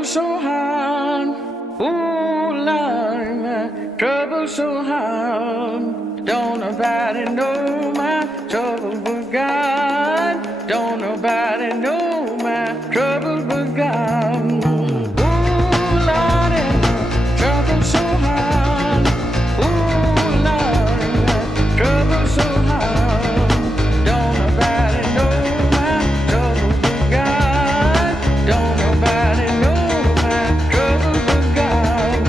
trouble so hard. Ooh, Lord, my trouble so hard. Don't nobody know my trouble but God. Don't nobody know my trouble but God. Ooh, Lord, my trouble so hard. Ooh, Lord, my trouble so hard. Don't nobody know my trouble but God. Don't nobody know my trouble but God.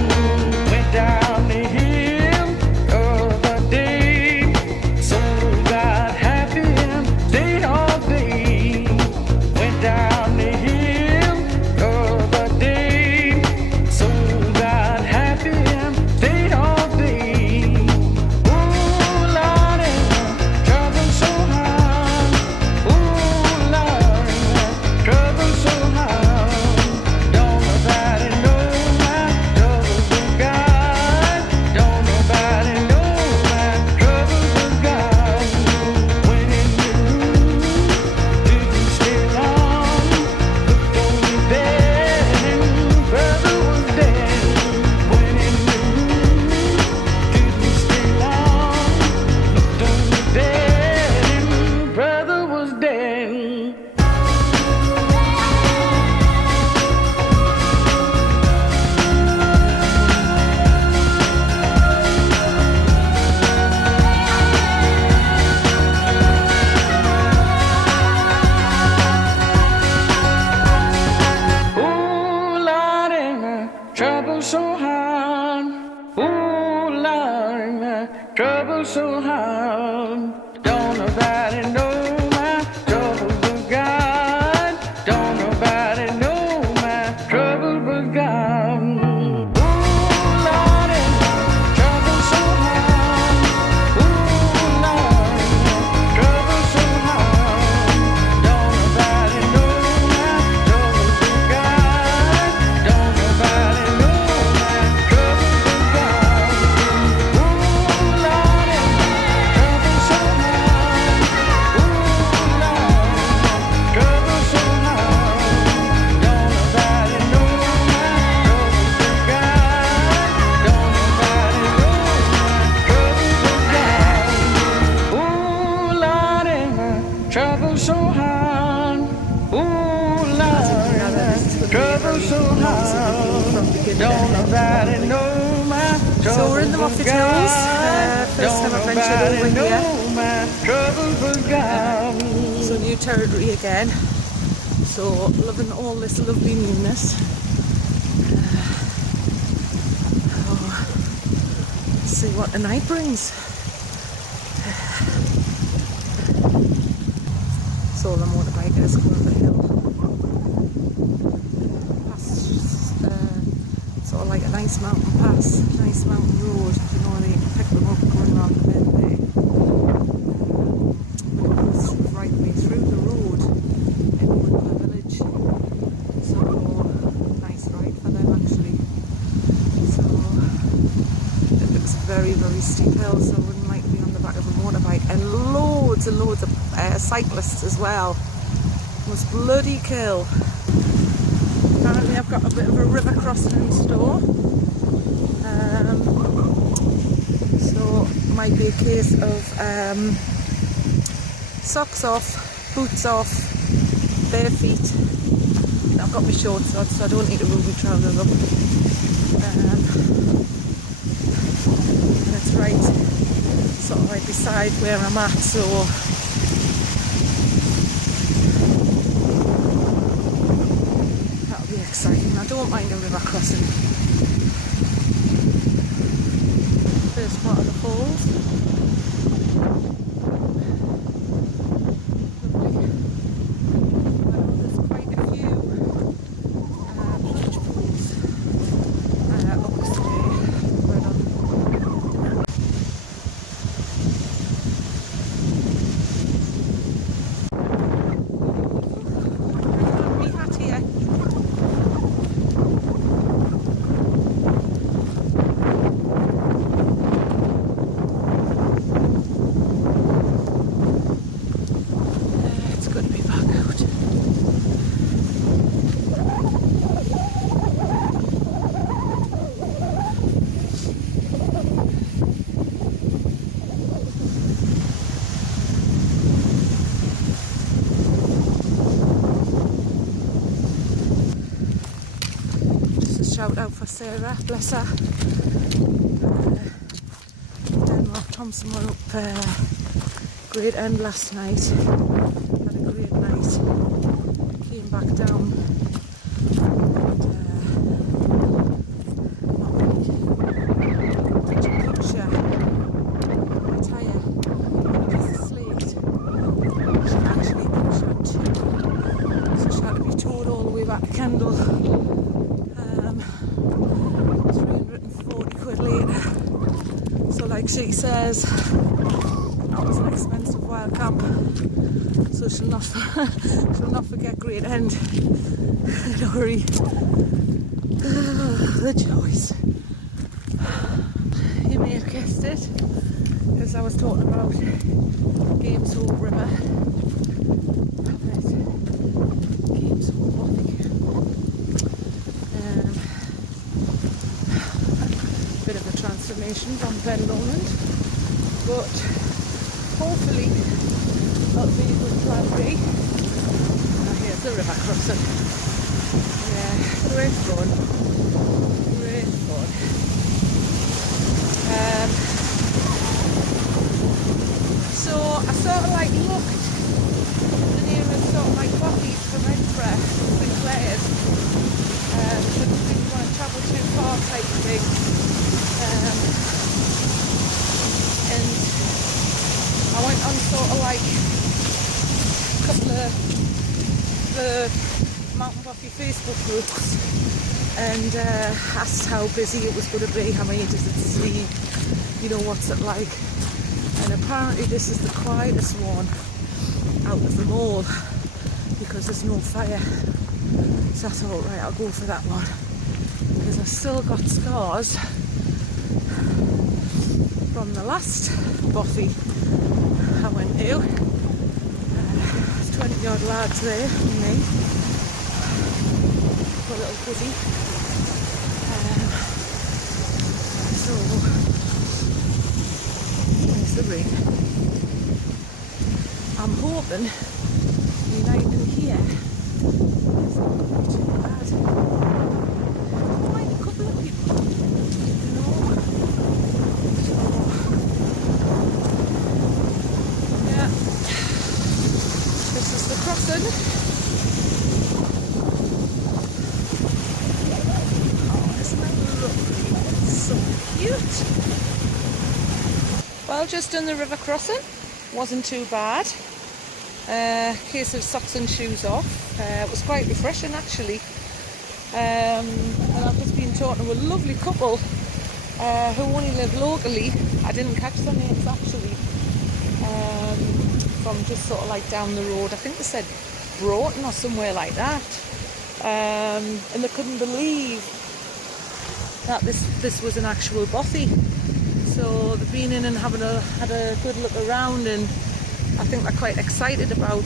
Went down the hill of a day, so got happy and stayed all day. Went down the hill of a day, so got happy and stayed all day. Ooh, Lord, trouble so hard. Ooh, Lord, trouble so hard. Don't nobody know my trouble but God. Don't nobody know my trouble but God. Went in the room, didn't stay long. Looked on the bed and brother was dead. Went in the room, didn't stay long. Looked on the bed and brother was dead. Ooh, Lord, my trouble so hard. Ooh, Lord, my trouble so hard. Don't nobody know my trouble but God. Don't nobody know my trouble but God. Ooh, Lord, my trouble so hard. Ooh, Lord, my trouble so hard. Don't nobody know my trouble but God. Don't nobody know my trouble but God. Ooh, Lord, my trouble so hard. Ooh, Lord, my trouble so hard. Don't nobody know my trouble but God. Don't nobody know my trouble but God. Ooh, Lord, my trouble so hard. Ooh, Lord, my trouble so hard. Don't nobody know my trouble. So we're in the but Moffat Hills. God. First time I've Don't ventured over nobody here. know my trouble but God. So new territory again. So loving all this lovely newness. Let's see what the night brings. So the motorbikers come up the hill. Past, sort of like a nice mountain pass, nice mountain road. You know, they can pick them up going around the bend there. But it goes right the way through the road in the village. So nice ride for them actually. So it looks very, very steep hill, so I wouldn't like to be on the back of a motorbike. And loads and loads of cyclists as well. Must bloody kill. Apparently I've got a bit of a river crossing in store. So it might be a case of socks off, boots off, bare feet. I've got my shorts on, so I don't need to ruby trousers up. And it's right sort of right beside where I'm at, so that'll be exciting. I don't mind a river crossing. First part of the falls. Lovely. I know there's quite a few beach pools up this way. Right on. Me hat here. shout out for Sarah, bless her. Mark Thompson were up Great End last night. Had a great night. Came back down. Kendal, 340 quid later. So like she says, that was an expensive wild camp. So she'll not forget Great End. Don't worry. The joys. You may have guessed it, because I was talking about Games Hope River. Games Hope Bothy. Bit of a transformation from Pendleland, but hopefully that'll be a good plan B. Now here's the river crossing. Yeah, great fun. Great fun. So I sort of like looked the nearest sort of like Bothy's from Edinburgh, Sinclair's. So didn't want to travel too far type of thing. And I went on sort of like a couple of the Mountain Bothy Facebook groups and asked how busy it was going to be, how many does it see, you know, what's it like. And apparently this is the quietest one out of them all because there's no fire. So I thought, right, I'll go for that one because I've still got scars from the last Bothy I went to. There's 20 odd lads there and me. Got a little busy. So there's the ring. I'm hoping you now can hear it's not going to be too bad. Quite a couple of people, you know. So yeah, this is the crossing. Oh, isn't that lovely? It's so cute. Well, just done the river crossing. Wasn't too bad. Case of socks and shoes off. It was quite refreshing actually. And I've just been talking to a lovely couple who only live locally. I didn't catch their names actually. From just sort of like down the road. I think they said Broughton or somewhere like that. And they couldn't believe that this was an actual Bothy. So they've been in and had a good look around, and I think they're quite excited about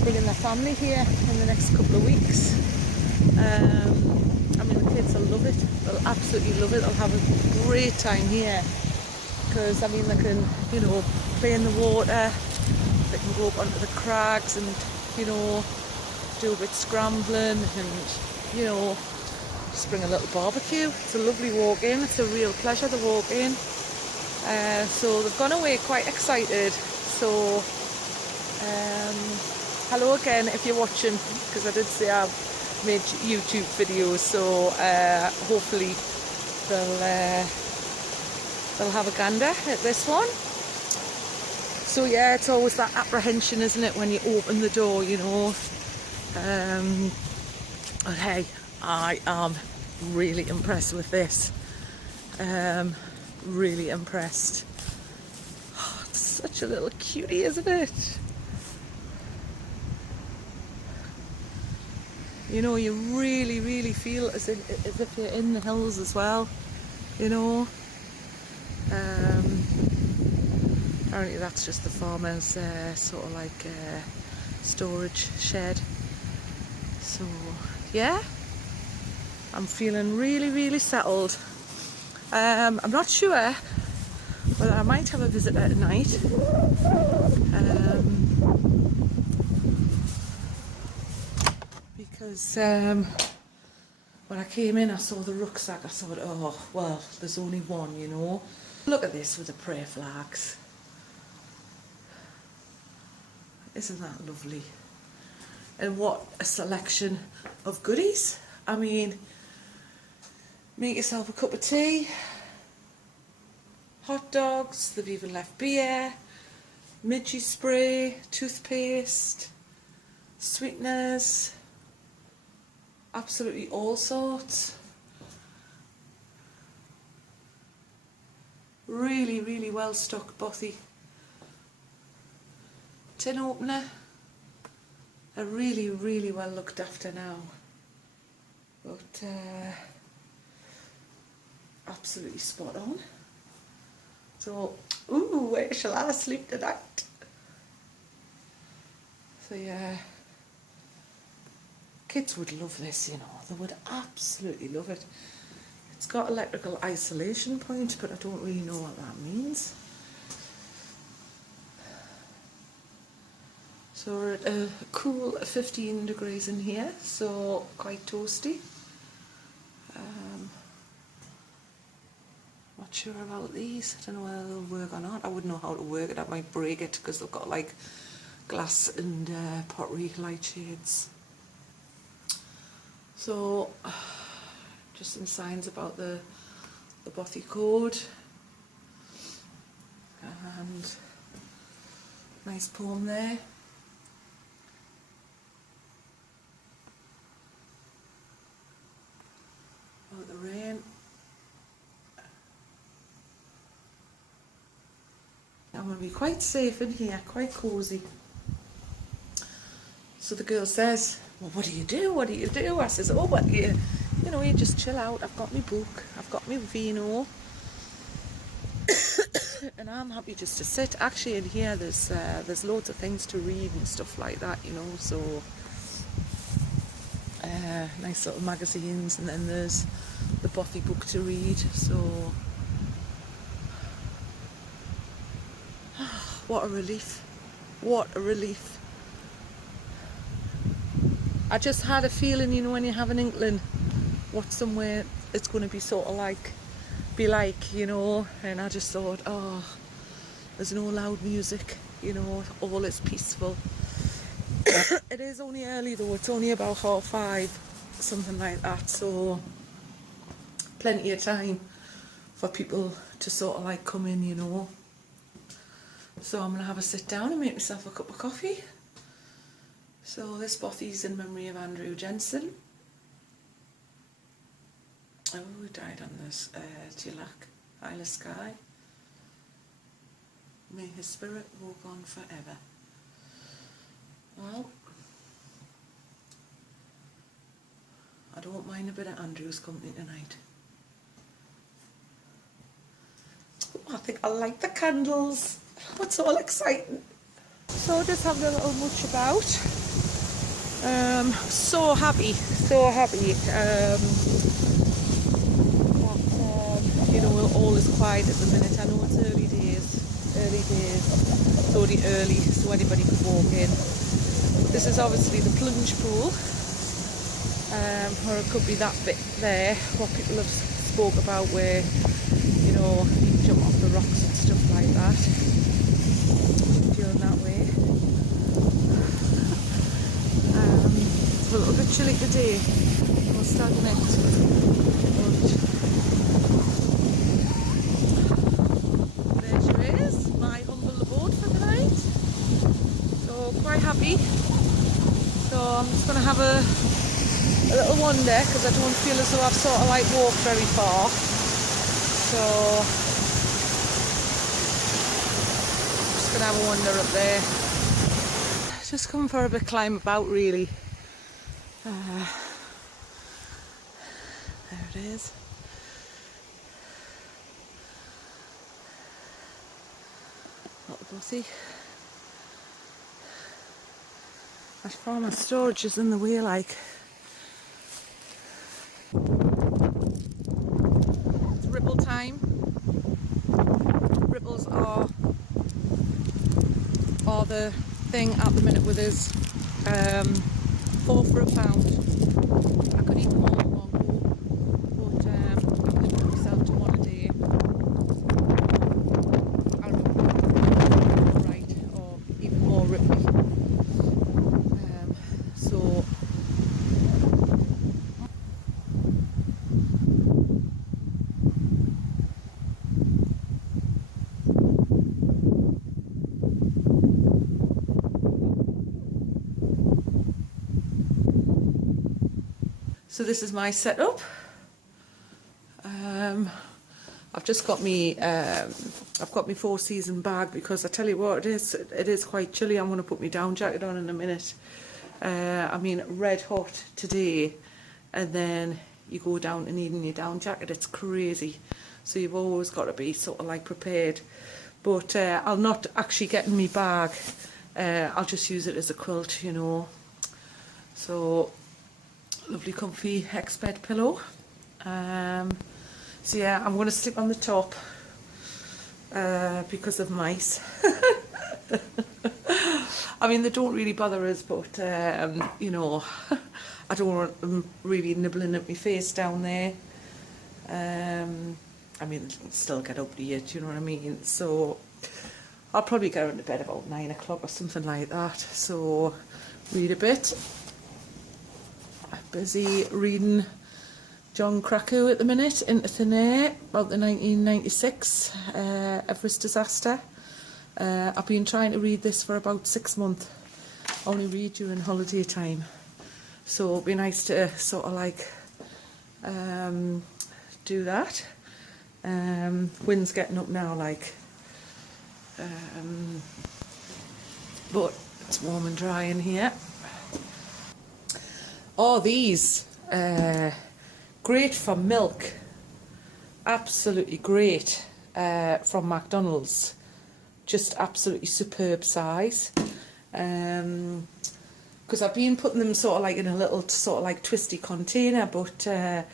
bringing their family here in the next couple of weeks. I mean, the kids will love it. They'll absolutely love it. They'll have a great time here because, I mean, they can, you know, play in the water. They can go up onto the crags and, you know, do a bit scrambling and, you know, just bring a little barbecue. It's a lovely walk in. It's a real pleasure to walk in. So they've gone away quite excited. So hello again if you're watching, because I did say I've made YouTube videos. So hopefully they'll have a gander at this one. So yeah, it's always that apprehension, isn't it, when you open the door, you know. But hey, I am really impressed with this. Really impressed. Oh, it's such a little cutie, isn't it? You know, you really, really feel as if you're in the hills as well, you know. Apparently that's just the farmer's sort of like storage shed. So yeah, I'm feeling really, really settled. I'm not sure whether I might have a visitor at night. Because, well, when I came in, I saw the rucksack. I thought, oh, well, there's only one, you know. Look at this with the prayer flags. Isn't that lovely? And what a selection of goodies. I mean, make yourself a cup of tea, hot dogs, they've even left beer, midgie spray, toothpaste, sweeteners, absolutely all sorts. Really, really well stocked Bothy. Tin opener. Are really, really well looked after now. But absolutely spot on. So, ooh, where shall I sleep tonight? So yeah, kids would love this, you know. They would absolutely love it. It's got electrical isolation point, but I don't really know what that means. So we're at a cool 15 degrees in here, so quite toasty. Not sure about these. I don't know whether they'll work or not. I wouldn't know how to work it. I might break it because they've got like glass and pottery light shades. So just some signs about the Bothy code. And nice poem there. About the rain. I'm going to be quite safe in here, quite cosy. So the girl says, well, what do you do? What do you do? I says, oh, well, you know, you just chill out. I've got my book, I've got my vino, and I'm happy just to sit. Actually, in here, there's loads of things to read and stuff like that, you know. So nice little magazines, and then there's the Bothy book to read. So what a relief! What a relief! I just had a feeling, you know, when you have an inkling what somewhere it's going to be sort of like, you know, and I just thought, oh, there's no loud music, you know, all is peaceful. It is only early though, it's only about 5:30, something like that, so plenty of time for people to sort of like come in, you know. So I'm going to have a sit down and make myself a cup of coffee. So this Bothy's in memory of Andrew Jensen. Oh, who died on this Tilak, Isle of Skye. May his spirit walk on forever. Well, I don't mind a bit of Andrew's company tonight. Oh, I think I like the candles. What's all exciting? So just having a little much about. So happy that, you know, all is quiet at the minute. I know it's early days, it's only early, so anybody could walk in. This is obviously the plunge pool, or it could be that bit there, what people have spoke about where, you know, you can jump off the rocks and stuff like that. Feeling that way. It's a little bit chilly today, I must admit. But there she is, my humble abode for the night. So quite happy. So I'm just going to have a little wander because I don't feel as though I've sort of like walked very far. So I'm just going to have a wander up there. Just come for a bit climb about really. There it is. Little Bothy. My farm and storage is in the way, like. It's ripple time. Ripples are the thing at the minute with us. 4 for £1. I could eat them all in one go. So this is my setup. I've just got me, I've got my 4-season bag because I tell you what, it is quite chilly. I'm going to put my down jacket on in a minute. I mean, red hot today, and then you go down to needing your down jacket. It's crazy. So you've always got to be sort of like prepared. But I'll not actually get in my bag. I'll just use it as a quilt, you know. So, lovely comfy X-bed pillow. So yeah, I'm going to sleep on the top because of mice. I mean, they don't really bother us, but you know, I don't want them really nibbling at my face down there. I mean, still get up to you, do you know what I mean? So I'll probably go into bed about 9 o'clock or something like that. So read a bit. Busy reading John Krakow at the minute, Into Thin Air, about the 1996 Everest disaster. I've been trying to read this for about 6 months. I only read during holiday time. So it'd be nice to sort of like do that. Wind's getting up now, like, but it's warm and dry in here. Oh, these, great for milk, absolutely great, from McDonald's, just absolutely superb size, because I've been putting them sort of like in a little sort of like twisty container, but no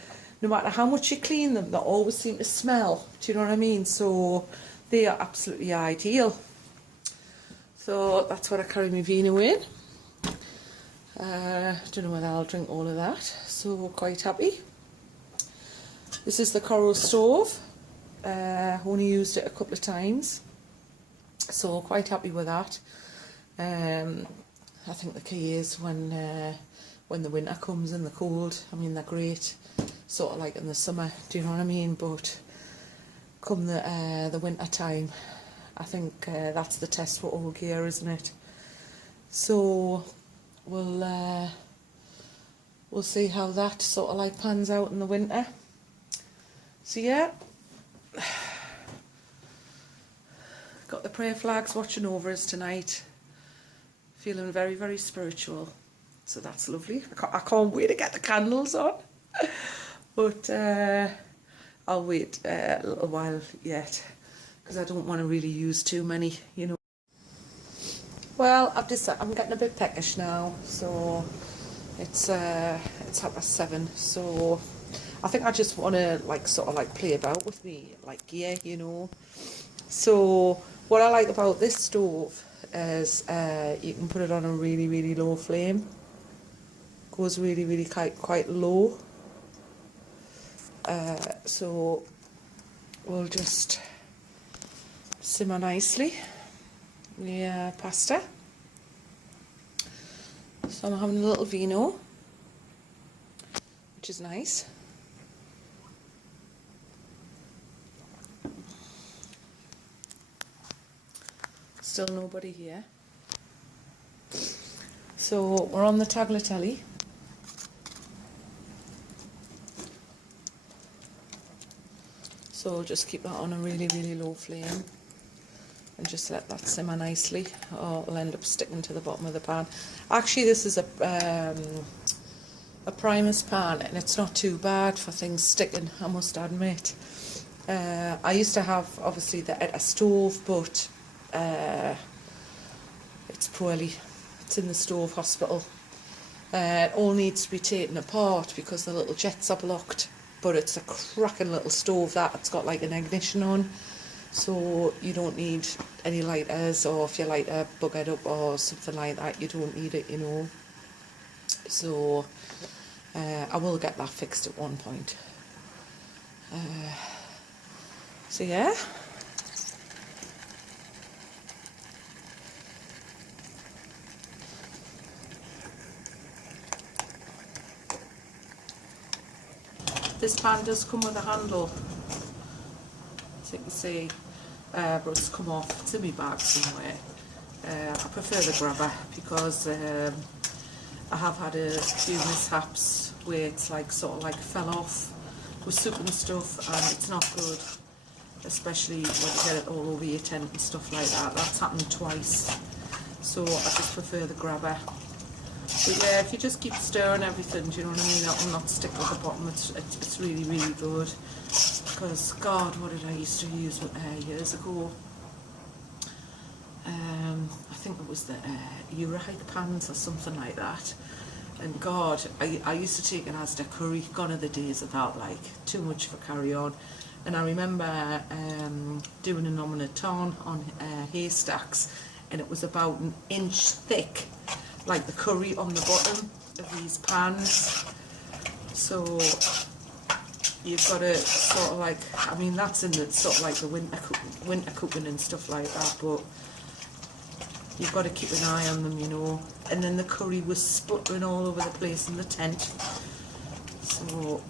matter how much you clean them, they always seem to smell, do you know what I mean? So they are absolutely ideal. So that's what I carry my vino in. Don't know whether I'll drink all of that, so quite happy. This is the Coral stove. Only used it a couple of times, so quite happy with that. I think the key is when the winter comes and the cold. I mean, they're great, sort of like in the summer. Do you know what I mean? But come the winter time, I think that's the test for all gear, isn't it? So we'll see how that sort of like pans out in the winter. So yeah, got the prayer flags watching over us tonight. Feeling very, very spiritual. So that's lovely. I can't wait to get the candles on. But I'll wait a little while yet, because I don't want to really use too many, you know. Well, I'm getting a bit peckish now, so it's 7:30. So I think I just want to like sort of like play about with me like gear, you know. So what I like about this stove is you can put it on a really, really low flame. Goes really, really quite low. So we'll just simmer nicely the pasta. So I'm having a little vino, which is nice. Still nobody here. So we're on the tagliatelle. So we'll just keep that on a really, really low flame and just let that simmer nicely, or it'll end up sticking to the bottom of the pan. Actually, this is a Primus pan, and it's not too bad for things sticking, I must admit. I used to have, obviously, a stove, but it's poorly. It's in the stove hospital. It all needs to be taken apart because the little jets are blocked. But it's a cracking little stove that. It's got like an ignition on, so you don't need any lighters, or if your lighter buggered up or something like that, you don't need it, you know. So I will get that fixed at one point. So yeah. This pan does come with a handle, as you can see, but it's come off. It's in my bag somewhere. I prefer the grabber because I have had a few mishaps where it's like sort of like fell off with soup and stuff, and it's not good, especially when you get it all over your tent and stuff like that. That's happened twice, so I just prefer the grabber. But yeah, if you just keep stirring everything, do you know what I mean, that will not stick with the bottom. It's really, really good. Because, God, what did I used to use years ago? I think it was the Urahide pans or something like that. And God, I used to take it as the curry. Gone are the days of that, like, too much for carry on. And I remember doing an omelette on haystacks, and it was about an inch thick, like the curry on the bottom of these pans. So you've got to sort of like, I mean, that's in the sort of like the winter cooking and stuff like that, but you've got to keep an eye on them, you know. And then the curry was sputtering all over the place in the tent. So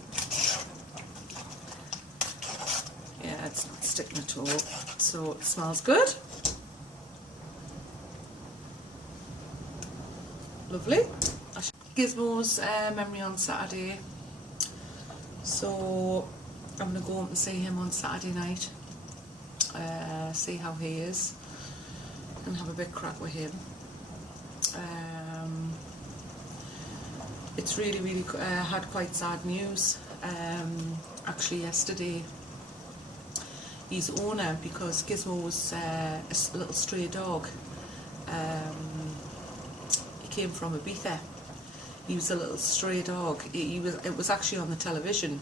yeah, it's not sticking at all. So it smells good. Lovely. Gizmo's memory on Saturday. So I'm going to go up and see him on Saturday night. See how he is. And have a bit crack with him. It's really, really had quite sad news. Actually yesterday, his owner, because Gizmo was a little stray dog, he came from Ibiza. He was a little stray dog. It was actually on the television,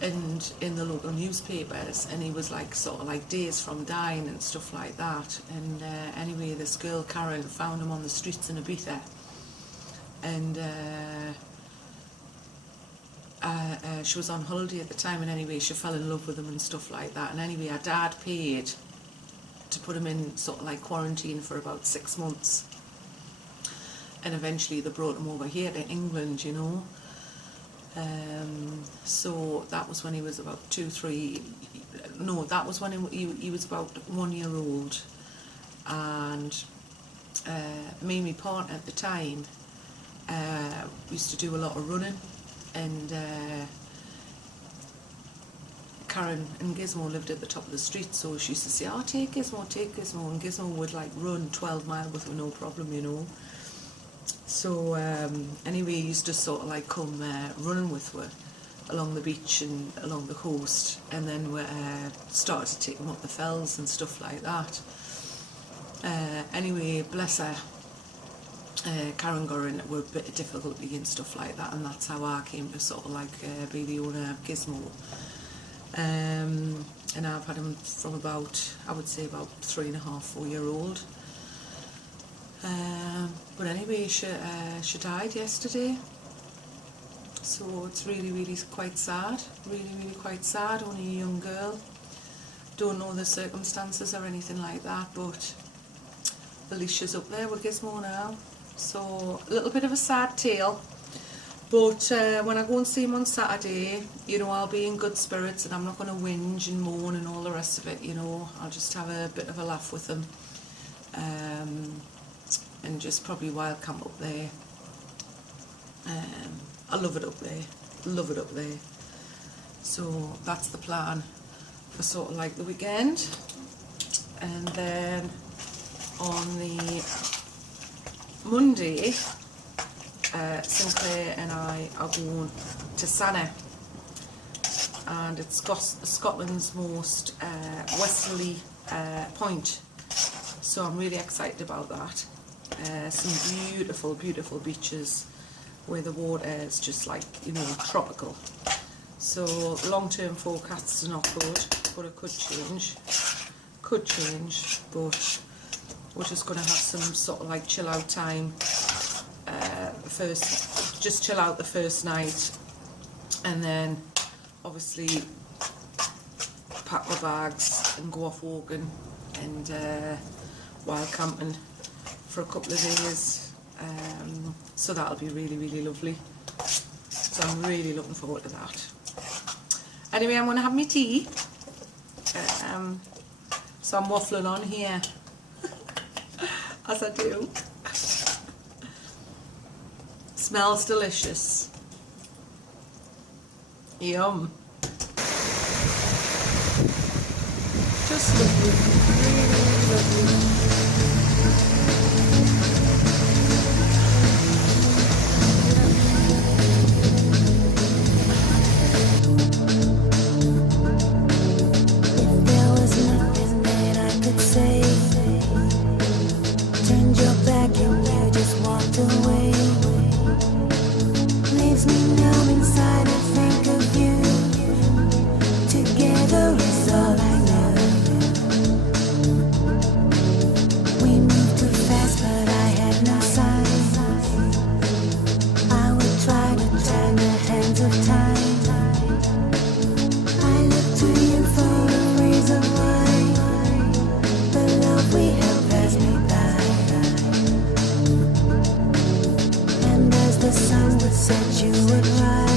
and in the local newspapers, and he was like sort of like days from dying and stuff like that. And anyway, this girl Karen found him on the streets in Ibiza, and she was on holiday at the time, and anyway she fell in love with him and stuff like that. And anyway, her dad paid to put him in sort of like quarantine for about 6 months, and eventually they brought him over here to England, you know. So that was when he was about that was when he was about 1 year old. And me and my partner at the time used to do a lot of running, and Karen and Gizmo lived at the top of the street, so she used to say, "Oh, take Gizmo," and Gizmo would like run 12 miles with no problem, you know. So anyway, he used to sort of like come running with her along the beach and along the coast, and then we started to take him up the fells and stuff like that. Anyway, bless her, Karen got in with a bit of difficulty and stuff like that, and that's how I came to sort of like be the owner of Gizmo. And I've had him from about, I would say about 3.5, 4 year old. But anyway, she died yesterday, so it's really, really quite sad. Really, really quite sad. Only a young girl. Don't know the circumstances or anything like that, but at least she's up there with Gizmo now. So a little bit of a sad tale. But when I go and see him on Saturday, you know, I'll be in good spirits, and I'm not going to whinge and moan and all the rest of it, you know. I'll just have a bit of a laugh with him. And just probably wild camp up there. I love it up there. Love it up there. So that's the plan for sort of like the weekend. And then on the Monday, Sinclair and I are going to Sana, and it's Scotland's most westerly point, so I'm really excited about that. Some beautiful, beautiful beaches where the water is just like, you know, tropical. So long-term forecasts are not good, but it could change, but we're just going to have some sort of like chill out time. Just chill out the first night, and then obviously pack my bags and go off walking and wild camping for a couple of days. So that'll be really, really lovely. So I'm really looking forward to that. Anyway, I'm going to have my tea. So I'm waffling on here as I do. Smells delicious. Yum. Just lovely. Really lovely. Away leaves me numb inside. I think of you. Together is all I know. We moved too fast, but I had no sign. I would try to turn the hands of time. I look to you for a reason why the love we have passed me by. The sun would set, you would rise.